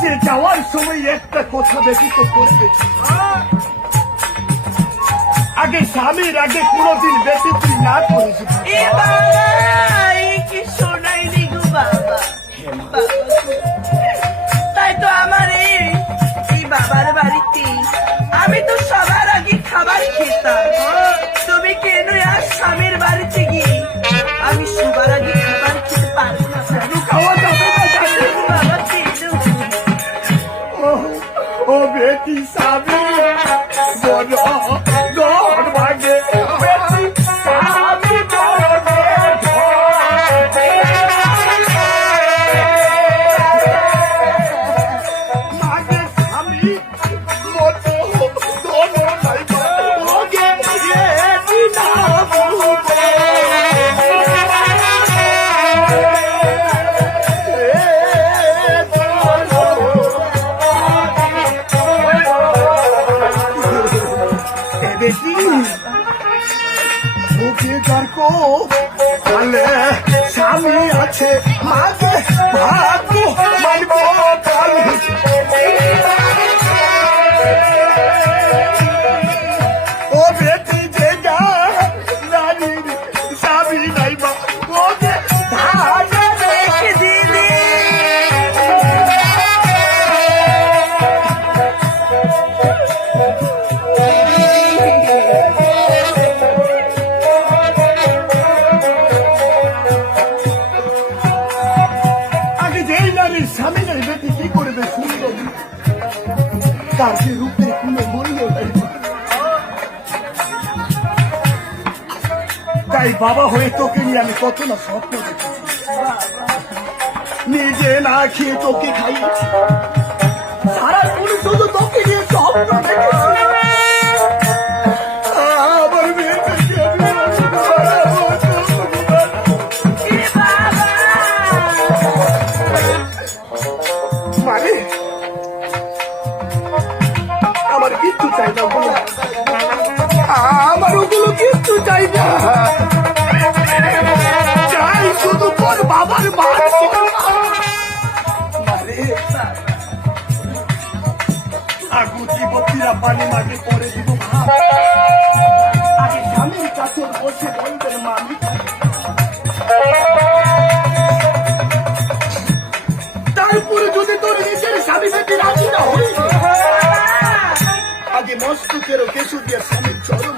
যে যাওয়ার সময় একটা কথা ব্যতীত করে আগে স্বামীর আগে কোনোদিন ব্যতীত না করেছি স্বামী বড় বেটি ওকে কারকো তাহলে স্বামী আছে মাঝে ভাগ্য যেই নারীর স্বামী নেই বেটি কি করবে সুন্দর তার সে রূপে কোনো মূল্য নাই তাই বাবা হয়ে তোকে নিয়ে আমি কত না স্বপ্ন দেখেছি। নিজে না খেয়ে তোকে খাইয়েছি। আমার ওগুলো কিচ্ছু চাই না। চাই শুধু তোর বাবার মা পানি মাঝে পরে দিব তারপরে যদি তোর নিজের স্বামী রাজি না হই আগে মস্তকেরও কেশু দিয়া স্বামীর চরম